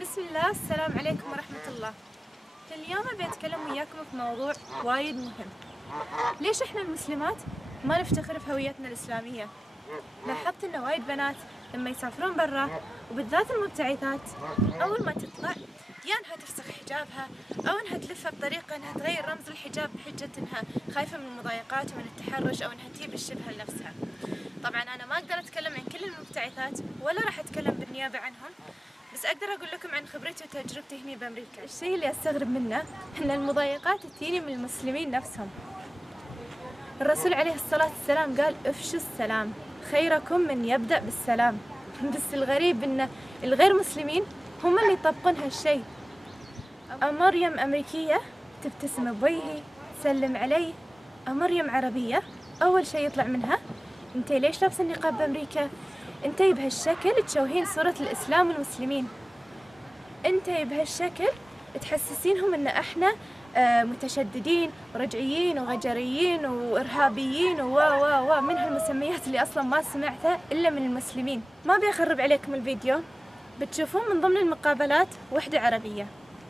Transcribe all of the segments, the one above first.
بسم الله، السلام عليكم ورحمة الله. اليوم أبي أتكلم وياكم في موضوع وايد مهم. ليش إحنا المسلمات ما نفتخر في هويتنا الإسلامية؟ لاحظت إن وايد بنات لما يسافرون برا وبالذات المبتعثات أول ما تطلع يا إنها تفسخ حجابها أو إنها تلفها بطريقة إنها تغير رمز الحجاب بحجة إنها خايفة من المضايقات ومن التحرش أو إنها تجيب الشبهة لنفسها. طبعا أنا ما أقدر أتكلم عن كل المبتعثات ولا راح أتكلم بالنيابة عنهم، بس أقدر أقول لكم عن خبرتي وتجربتي هنا بأمريكا. الشيء اللي أستغرب منه إن المضايقات تجيني من المسلمين نفسهم. الرسول عليه الصلاة والسلام قال افشوا السلام، خيركم من يبدأ بالسلام. بس الغريب إن الغير مسلمين هم اللي يطبقون هالشيء. مريم أمريكية تبتسم بوجهي تسلم علي، مريم عربية أول شيء يطلع منها انتي ليش لابسة النقاب بأمريكا؟ انتي بهالشكل تشوهين صورة الإسلام والمسلمين، انتي بهالشكل تحسسينهم ان احنا متشددين ورجعيين وغجريين وإرهابيين من هالمسميات اللي أصلا ما سمعتها إلا من المسلمين. ما أبي أخرب عليكم الفيديو، بتشوفون من ضمن المقابلات وحدة عربية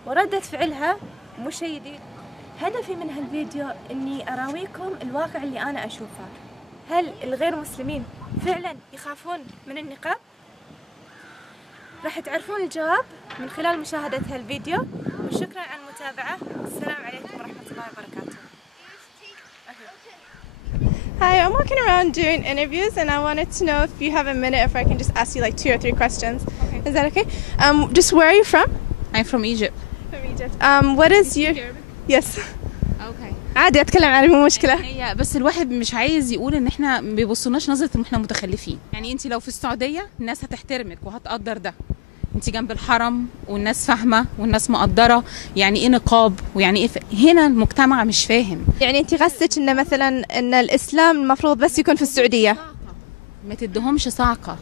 وردة فعلها مو شيء جديد. هدفي من هالفيديو إني أراويكم الواقع اللي أنا أشوفه. هل الغير مسلمين فعلا يخافون من النقاب؟ راح تعرفون الجواب من خلال مشاهدة هالفيديو، وشكرا على المتابعة. السلام عليكم ورحمة الله وبركاته. Hi, I'm walking around doing interviews and I wanted to know if you have a minute if I can just ask you like 2 or 3 questions. Okay. Is that okay? Just where are you from? I'm from Egypt. From Egypt. What is your... Yes. Okay. عادي أتكلم عربي مو مشكلة. هي بس الواحد مش عايز يقول ان احنا ما بيبصوناش نظرة ان احنا متخلفين. يعني انت لو في السعودية الناس هتحترمك وهتقدر ده. انت جنب الحرم والناس فاهمة والناس مقدرة يعني ايه نقاب ويعني ايه هنا المجتمع مش فاهم. يعني انت قصدك ان مثلا ان الاسلام المفروض بس يكون في السعودية؟ ما تدهمش صعقة.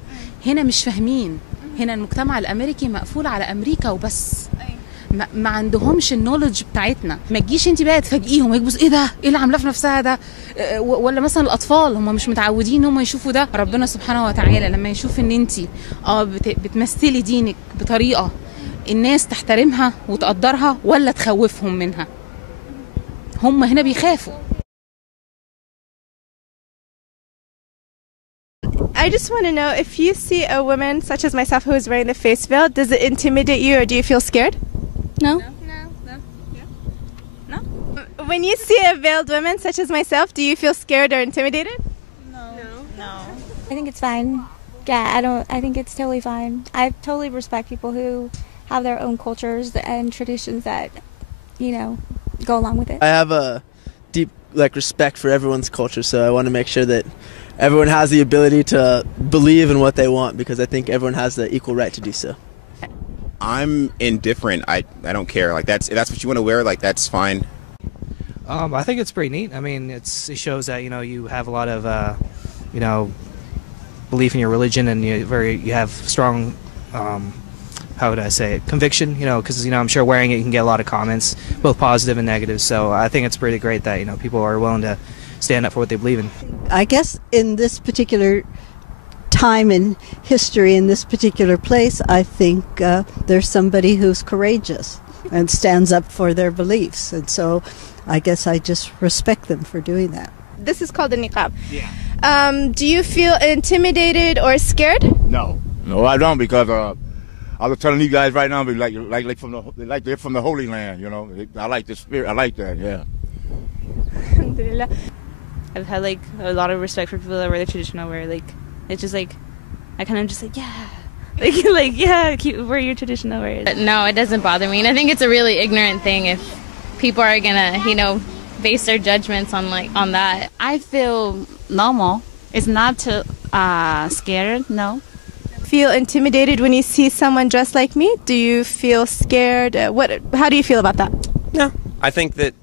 هنا مش فاهمين. هنا المجتمع الامريكي مقفول على امريكا وبس. ما عندهمش النولج بتاعتنا. ما تجيش انت بقى تفاجئيهم يبص ايه ده، ايه اللي عاملاه في نفسها ده، ولا مثلا الاطفال هم مش متعودين هم يشوفوا ده. ربنا سبحانه وتعالى لما يشوف ان انت بتمثلي دينك بطريقه الناس تحترمها وتقدرها ولا تخوفهم منها، هم هنا بيخافوا. I just want to know if you see a woman such as myself who is wearing the face veil, does it intimidate you or do you feel scared? No. No? When you see a veiled woman such as myself, do you feel scared or intimidated? No. I think it's fine. Yeah, I think it's totally fine. I totally respect people who have their own cultures and traditions that, go along with it. I have a deep respect for everyone's culture, so I want to make sure that everyone has the ability to believe in what they want, because I think everyone has the equal right to do so. I'm indifferent. I don't care. Like that's what you want to wear. Like that's fine. I think it's pretty neat. I mean, it shows that you have a lot of belief in your religion and you have strong how would I say it, conviction. Because I'm sure wearing it you can get a lot of comments, both positive and negative. So I think it's pretty great that people are willing to stand up for what they believe in. I guess in this particular time in history, in this particular place, I think there's somebody who's courageous and stands up for their beliefs, and so I guess I just respect them for doing that. This is called a niqab. Yeah. Do you feel intimidated or scared? No, I don't, because I was telling you guys right now, they're from the Holy Land. I like the spirit. I like that. Yeah. Alhamdulillah. I've had a lot of respect for people that wear the traditional wear. It's just I kind of just wear your traditional wear. No, it doesn't bother me, and I think it's a really ignorant thing if people are gonna base their judgments on that. I feel normal. It's not too scared. No. Feel intimidated when you see someone dressed like me? Do you feel scared? How do you feel about that? No, I think that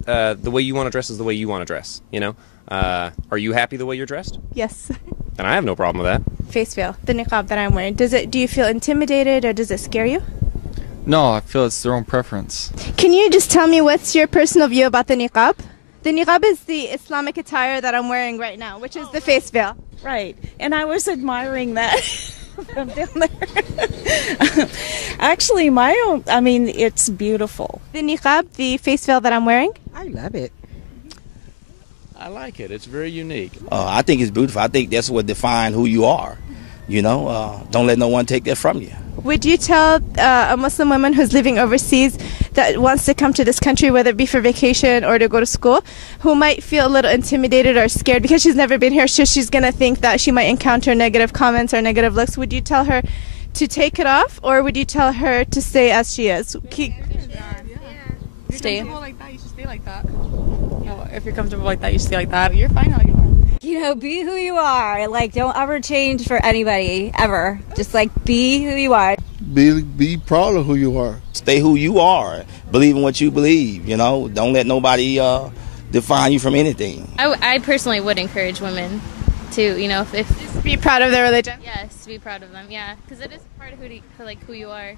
the way you want to dress is the way you want to dress. Are you happy the way you're dressed? Yes. Then I have no problem with that. Face veil, the niqab that I'm wearing. Do you feel intimidated or does it scare you? No, I feel it's their own preference. Can you just tell me what's your personal view about the niqab? The niqab is the Islamic attire that I'm wearing right now, which is the face veil. Right, and I was admiring that. from down there. Actually, I mean, it's beautiful. The niqab, the face veil that I'm wearing? I love it. I like it. It's very unique. I think it's beautiful. I think that's what defines who you are. You know, don't let no one take that from you. Would you tell a Muslim woman who's living overseas that wants to come to this country, whether it be for vacation or to go to school, who might feel a little intimidated or scared because she's never been here, so she's going to think that she might encounter negative comments or negative looks, would you tell her to take it off, or would you tell her to stay as she is? Stay. If you're comfortable like that, you should stay like that. No, if you're comfortable like that, you stay like that. You're fine how you are. You know, be who you are. Like, don't ever change for anybody, ever. Just, like, be who you are. Be proud of who you are. Stay who you are. Believe in what you believe, you know. Don't let nobody define you from anything. I personally would encourage women to, you know, if just be proud of their religion. Yes, be proud of them. Yeah, because it is part of who you are.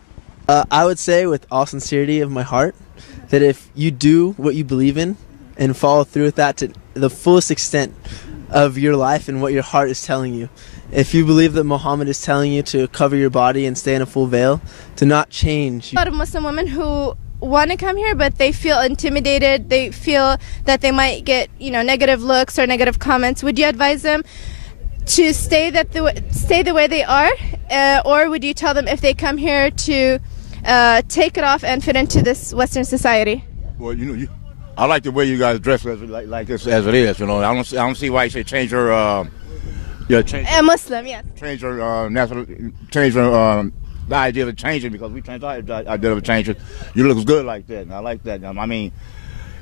I would say with all sincerity of my heart that if you do what you believe in and follow through with that to the fullest extent of your life and what your heart is telling you, if you believe that Muhammad is telling you to cover your body and stay in a full veil, to not change. A lot of Muslim women who want to come here, but they feel intimidated. They feel that they might get, you know, negative looks or negative comments. Would you advise them to stay the way they are, or would you tell them if they come here to take it off and fit into this Western society? Well, you know, I like the way you guys dress like this as it is. You know, I don't see why you say change your change. A Muslim, yes. Change your the idea of changing, because we changed our idea of changing. You look good like that, and I like that. I mean,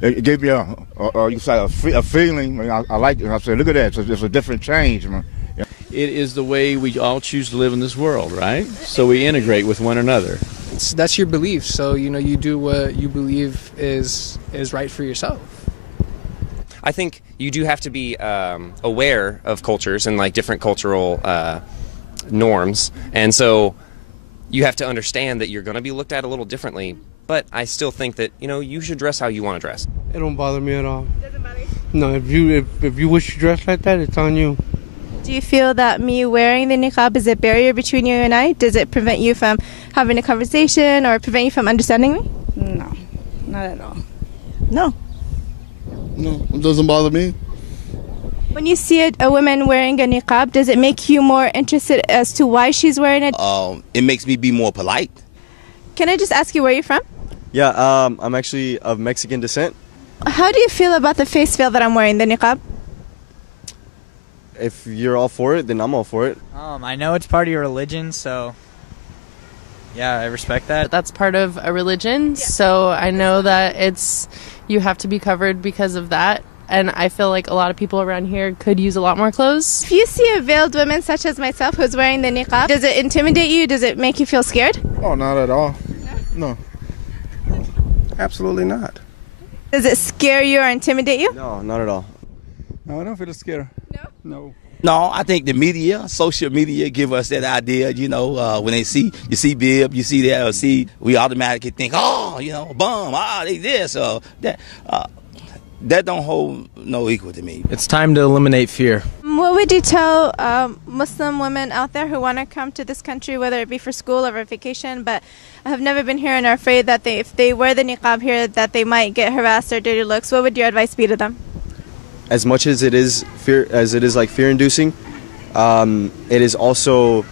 it gave me you say a feeling. I like it. I said, look at that. It's a different change. It is the way we all choose to live in this world, right? So we integrate with one another. That's your belief, so you know you do what you believe is right for yourself. I think you do have to be aware of cultures and like different cultural norms, and so you have to understand that you're going to be looked at a little differently. But I still think that, you know, you should dress how you want to dress. It don't bother me at all. Doesn't bother you? No, if you wish to dress like that, it's on you. Do you feel that me wearing the niqab is a barrier between you and I? Does it prevent you from having a conversation or prevent you from understanding me? No, not at all. No, it doesn't bother me. When you see a woman wearing a niqab, does it make you more interested as to why she's wearing it? It makes me be more polite. Can I just ask you where you're from? Yeah, I'm actually of Mexican descent. How do you feel about the face veil that I'm wearing, the niqab? If you're all for it, then I'm all for it. I know it's part of your religion, so yeah, I respect that. That's part of a religion, so I know that you have to be covered because of that. And I feel like a lot of people around here could use a lot more clothes. If you see a veiled woman such as myself who's wearing the niqab, does it intimidate you? Does it make you feel scared? Oh, not at all. No. Absolutely not. Does it scare you or intimidate you? No, not at all. No, I don't feel scared. No. No, I think the media, social media, give us that idea. You know, when you see Bib, you see that, or see, we automatically think, oh, you know, bum, they this or that. That don't hold no equal to me. It's time to eliminate fear. What would you tell Muslim women out there who want to come to this country, whether it be for school or for vacation, but have never been here and are afraid that if they wear the niqab here, that they might get harassed or dirty looks? What would your advice be to them? As much as it is like fear-inducing, it is also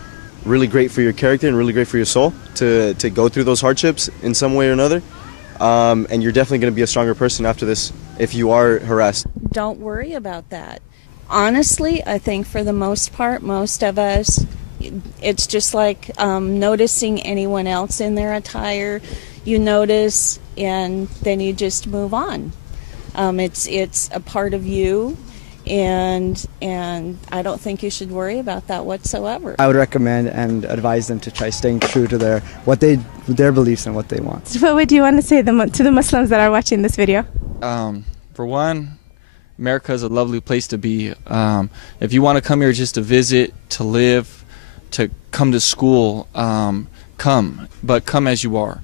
really great for your character and really great for your soul to go through those hardships in some way or another. And you're definitely going to be a stronger person after this if you are harassed. Don't worry about that. Honestly, I think for the most part, most of us, it's just like noticing anyone else in their attire. You notice and then you just move on. It's a part of you, and I don't think you should worry about that whatsoever. I would recommend and advise them to try staying true to their beliefs and what they want. What would you want to say to the Muslims that are watching this video? For one, America is a lovely place to be. If you want to come here just to visit, to live, to come to school, come, but come as you are.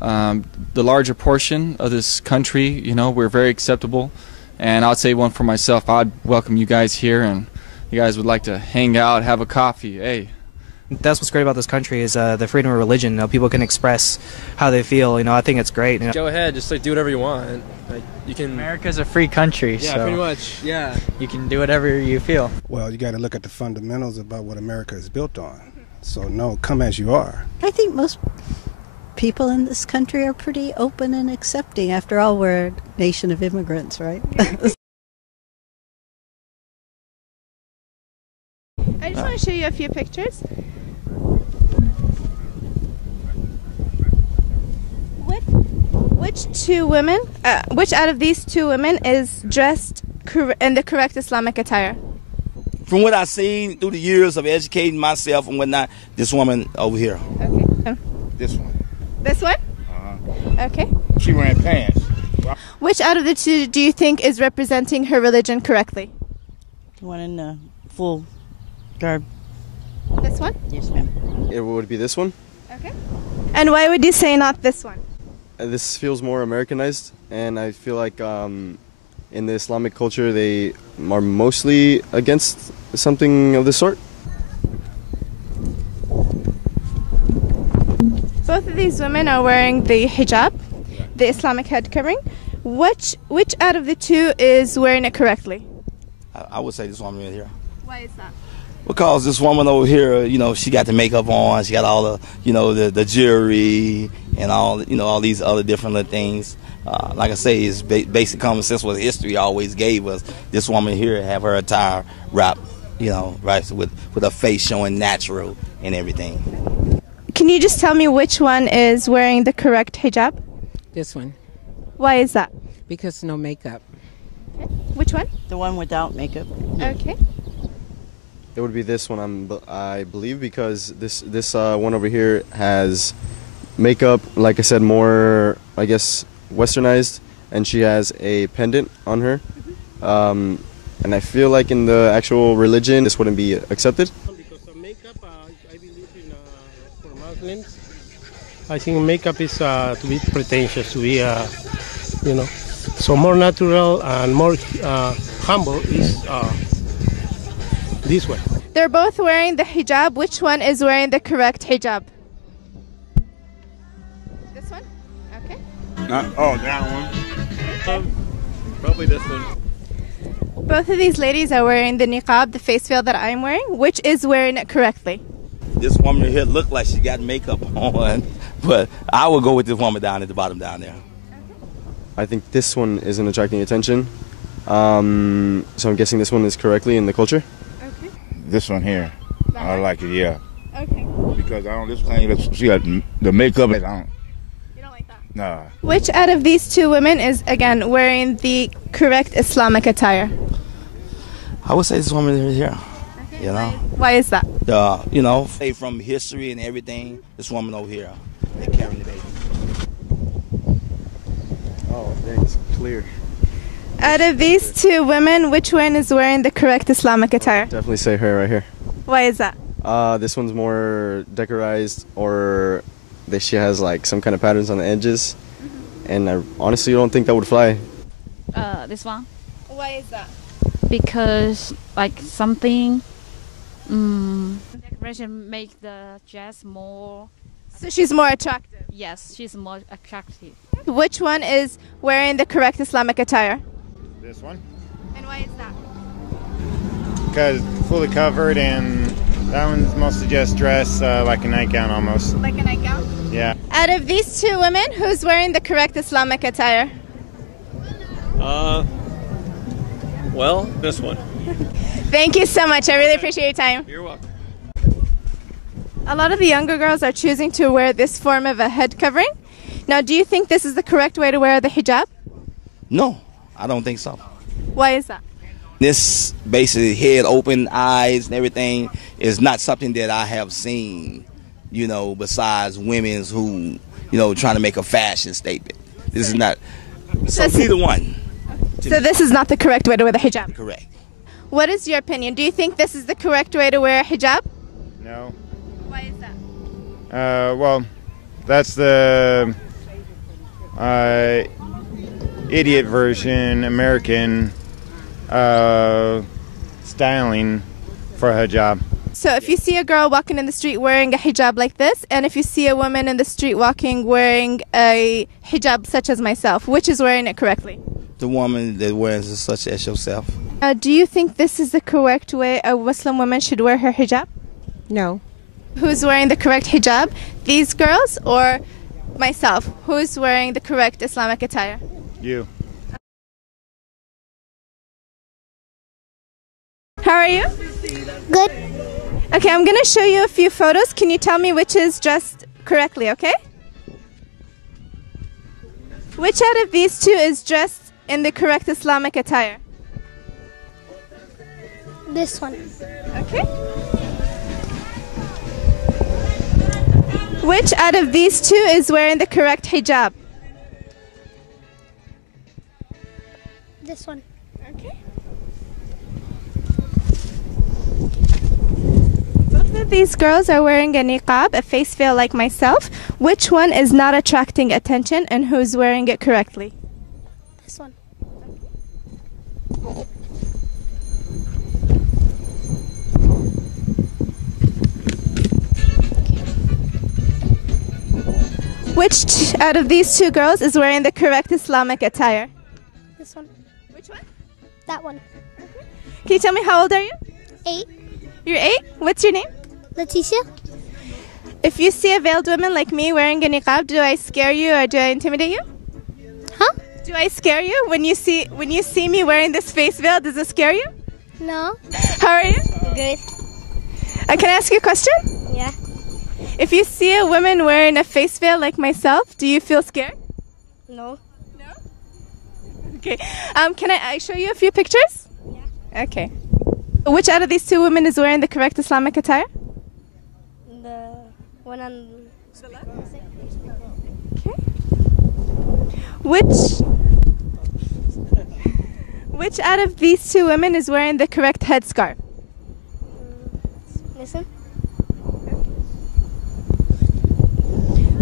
The larger portion of this country, you know, we're very acceptable, and I'd say one for myself, I'd welcome you guys here, and you guys would like to hang out, have a coffee, hey, That's what's great about this country is the freedom of religion. You know, people can express how they feel. You know, I think it's great. You know? Go ahead, just like do whatever you want. Like you can. America's a free country, Yeah, so pretty much. Yeah. you can do whatever you feel. Well, you got to look at the fundamentals about what America is built on. So no, come as you are. I think most people in this country are pretty open and accepting. After all, we're a nation of immigrants, right? I just want to show you a few pictures. Which out of these two women is dressed in the correct Islamic attire? From what I've seen through the years of educating myself and whatnot, this woman over here. Okay. This one. This one? Okay. She wearing pants. Which out of the two do you think is representing her religion correctly? The one in the full garb. This one? Yes, ma'am. It would be this one. Okay. And why would you say not this one? This feels more Americanized, and I feel like in the Islamic culture they are mostly against something of this sort. Both of these women are wearing the hijab, the Islamic head covering. Which out of the two is wearing it correctly? I would say this woman right here. Why is that? Because this woman over here, you know, she got the makeup on, she got all the, you know, the jewelry and all, you know, all these other different little things. Like I say, it's basic common sense what history always gave us. This woman here have her attire wrapped, you know, right, with her face showing natural and everything. Can you just tell me which one is wearing the correct hijab? This one. Why is that? Because no makeup. Okay. Which one? The one without makeup. Okay. It would be this one, I believe, because this one over here has makeup, like I said, more, I guess, westernized, and she has a pendant on her. And I feel like in the actual religion, this wouldn't be accepted. Because of makeup, I believe for Muslims, I think makeup is to be pretentious, to be, you know, so more natural and more humble is this way. They're both wearing the hijab. Which one is wearing the correct hijab? This one? Okay. That one. Probably this one. Both of these ladies are wearing the niqab, the face veil that I'm wearing. Which is wearing it correctly? This woman here looked like she got makeup on, but I would go with this woman down at the bottom down there. I think this one isn't attracting attention, so I'm guessing this one is correctly in the culture. Okay. This one here. I like it, yeah. Okay. Because I don't, this thing, she got the makeup, I don't. You don't like that? Nah. Which out of these two women is, again, wearing the correct Islamic attire? I would say this woman here, you know. Why is that? You know, from history and everything, this woman over here, they carrying the baby. Oh, thanks. Clear. Out of these two women, which one is wearing the correct Islamic attire? Definitely say her right here. Why is that? This one's more decorized, or she has like some kind of patterns on the edges, and I honestly don't think that would fly. This one. Why is that? Because like something decoration make the dress more. So she's more attractive. Yes, she's more attractive. Which one is wearing the correct Islamic attire? This one. And why is that? Because fully covered, and that one's mostly just dress like a nightgown almost. Like a nightgown? Yeah. Out of these two women, who's wearing the correct Islamic attire? Well, this one. Thank you so much. I really appreciate your time. You're welcome. A lot of the younger girls are choosing to wear this form of a head covering. Now, do you think this is the correct way to wear the hijab? No, I don't think so. Why is that? This basically head open, eyes and everything is not something that I have seen, you know, besides women's who, you know, trying to make a fashion statement. This is not, so neither one. So this is not the correct way to wear the hijab? Correct. What is your opinion? Do you think this is the correct way to wear a hijab? No. Why is that? Well, that's the idiot version, American styling for a hijab. So if you see a girl walking in the street wearing a hijab like this, and if you see a woman in the street walking wearing a hijab such as myself, which is wearing it correctly? The woman that wears it such as yourself. Do you think this is the correct way a Muslim woman should wear her hijab? No. Who's wearing the correct hijab? These girls or myself? Who's wearing the correct Islamic attire? You. How are you? Good. Okay, I'm going to show you a few photos. Can you tell me which is dressed correctly, okay? Which out of these two is dressed in the correct Islamic attire? This one. Okay. Which out of these two is wearing the correct hijab? This one. Okay. Both of these girls are wearing a niqab, a face veil like myself. Which one is not attracting attention and who's wearing it correctly? This one. Which out of these two girls is wearing the correct Islamic attire? This one. Which one? That one. Can you tell me how old are you? 8. You're 8? What's your name? Leticia. If you see a veiled woman like me wearing a niqab, do I scare you or do I intimidate you? Huh? Do I scare you when you see me wearing this face veil? Does it scare you? No. How are you? Good. Can I ask you a question? Yeah. If you see a woman wearing a face veil like myself, do you feel scared? No. Okay. Can I show you a few pictures? Yeah. Okay. Which out of these two women is wearing the correct Islamic attire? The one on the left. Okay. Which out of these two women is wearing the correct headscarf? Listen.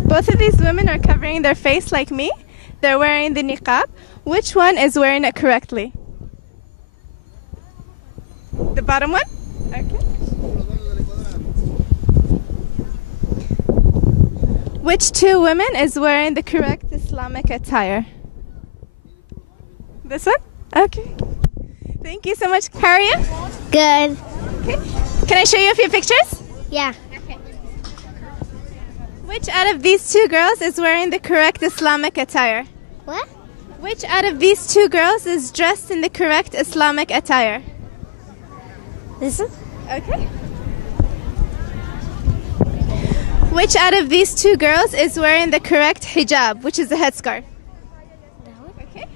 Both of these women are covering their face like me. They're wearing the niqab. Which one is wearing it correctly? The bottom one? Okay. Which two women is wearing the correct Islamic attire? This one? Okay. Thank you so much. How are you? Good. Okay. Can I show you a few pictures? Yeah. Which out of these two girls is wearing the correct Islamic attire? What? Which out of these two girls is dressed in the correct Islamic attire? This one? Okay. Which out of these two girls is wearing the correct hijab, which is the headscarf? Okay.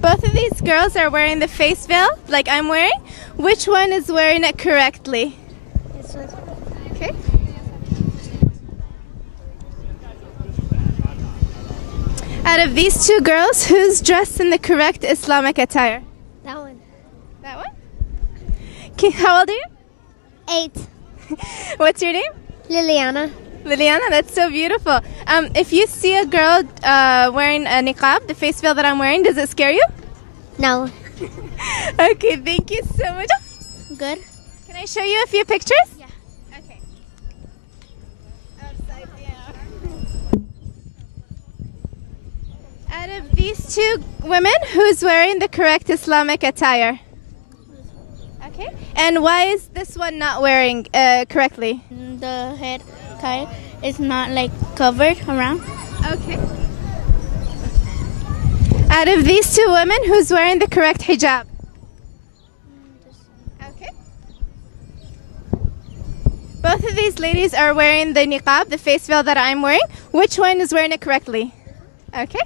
Both of these girls are wearing the face veil, like I'm wearing. Which one is wearing it correctly? This one. Okay. Out of these two girls, who's dressed in the correct Islamic attire? That one. That one? Okay, how old are you? 8. What's your name? Liliana. Liliana, that's so beautiful. If you see a girl wearing a niqab, the face veil that I'm wearing, does it scare you? No. Okay, thank you so much. Good. Can I show you a few pictures? Yeah. Okay. Out of these two women, who's wearing the correct Islamic attire? Okay. And why is this one not wearing correctly? The head kind is not like covered around. Okay. Out of these two women, who's wearing the correct hijab? Okay. Both of these ladies are wearing the niqab, the face veil that I'm wearing. Which one is wearing it correctly? Okay.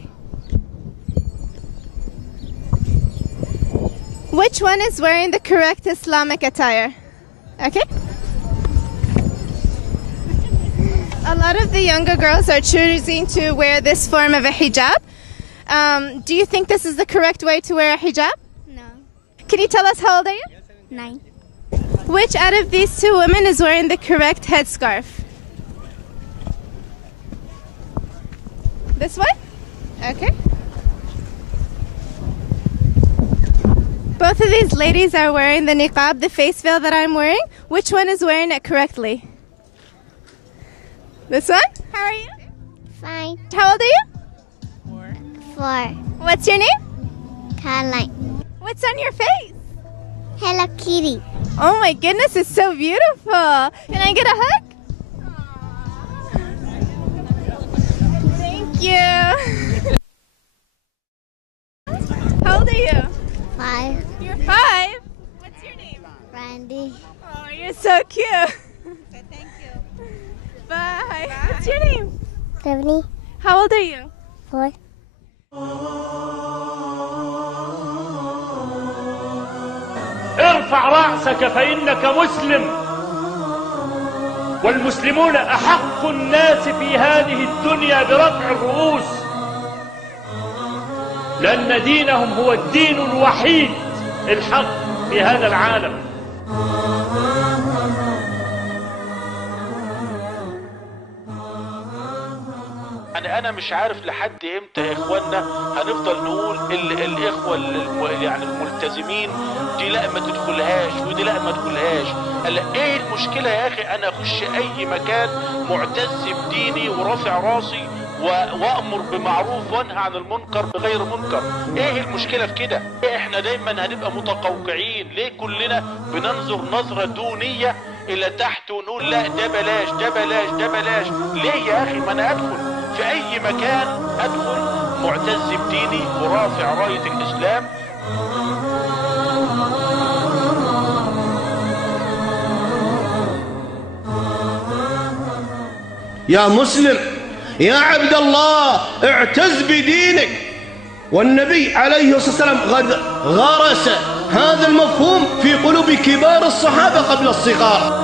Which one is wearing the correct Islamic attire? Okay. A lot of the younger girls are choosing to wear this form of a hijab. Do you think this is the correct way to wear a hijab? No. Can you tell us how old are you? 9. Which out of these two women is wearing the correct headscarf? This one? Okay. Both of these ladies are wearing the niqab, the face veil that I'm wearing. Which one is wearing it correctly? This one? How are you? Fine. How old are you? 4. What's your name? Caroline. What's on your face? Hello Kitty. Oh my goodness, it's so beautiful. Can I get a hug? Thank you. How old are you? 5. You're 5? What's your name? Randy. Oh, you're so cute. Thank you. Bye. What's your name? Stephanie. How old are you? 4. ارفع رأسك فإنك مسلم، والمسلمون أحق الناس في هذه الدنيا برفع الرؤوس، لأن دينهم هو الدين الوحيد الحق في هذا العالم. يعني أنا مش عارف لحد إمتى يا إخواننا هنفضل نقول الإخوة يعني الملتزمين دي لا ما تدخلهاش ودي لا ما تدخلهاش. إيه المشكلة يا أخي أنا أخش أي مكان معتز بديني ورافع راسي وأمر بمعروف وانهى عن المنكر بغير منكر؟ إيه المشكلة في كده؟ إحنا دايما هنبقى متقوقعين. ليه كلنا بننظر نظرة دونية إلى تحت ونقول لا ده بلاش ده بلاش ده بلاش؟ ليه يا أخي؟ ما أنا أدخل في أي مكان، أدخل معتز بديني ورافع راية الإسلام. يا مسلم يا عبد الله اعتز بدينك، والنبي عليه الصلاة والسلام قد غرس هذا المفهوم في قلوب كبار الصحابة قبل الصغار.